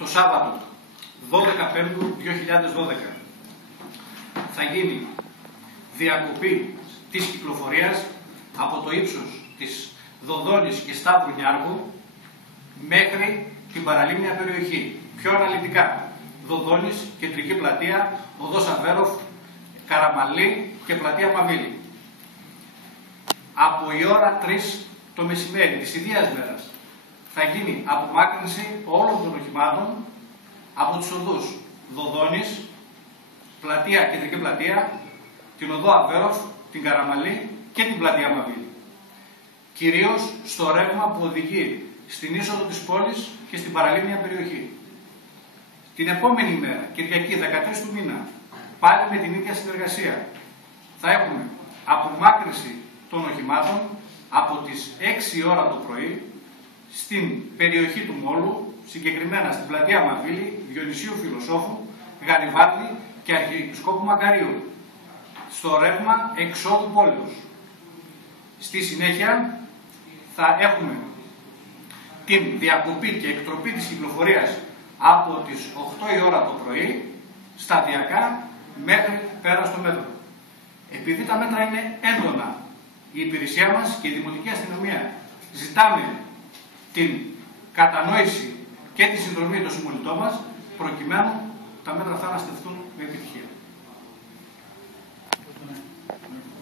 το Σάββατο 12 Πέμπτου 2012 θα γίνει διακοπή της κυκλοφορίας από το ύψος της Δοδόνης και Σταύρου Νιάρχου μέχρι την παραλίμνια περιοχή. Πιο αναλυτικά, Δοδόνης, Κεντρική Πλατεία, Οδός Αβέροφ, Καραμαλή και Πλατεία Παβίλη. Από η ώρα 3 το μεσημέρι της ιδίας μέρας θα γίνει απομάκρυνση όλων των οχημάτων από τους οδούς Δοδόνης, Πλατεία, Κεντρική Πλατεία, την Οδό Αβέροφ, την Καραμαλή και την Πλατεία Παβίλη. Κυρίως στο ρεύμα που οδηγεί στην είσοδο της πόλης και στην παραλίμνια περιοχή. Την επόμενη μέρα, Κυριακή 13 του μήνα, πάλι με την ίδια συνεργασία, θα έχουμε απομάκρυνση των οχημάτων από τις 6 ώρα το πρωί στην περιοχή του Μόλου, συγκεκριμένα στην Πλατεία Μαβίλη, Διονυσίου Φιλοσόφου, Γαριβάρδη και Αρχιεπισκόπου Μακαρίου, στο ρεύμα εξόδου πόλεως. Στη συνέχεια θα έχουμε την διακοπή και εκτροπή της κυκλοφορίας από τις 8 η ώρα το πρωί, σταδιακά μέχρι πέρα στο μέτρο. Επειδή τα μέτρα είναι έντονα, η υπηρεσία μας και η Δημοτική Αστυνομία ζητάμε την κατανόηση και τη συνδρομή των συμπολιτών μας, προκειμένου τα μέτρα αυτά να στεφθούν με επιτυχία.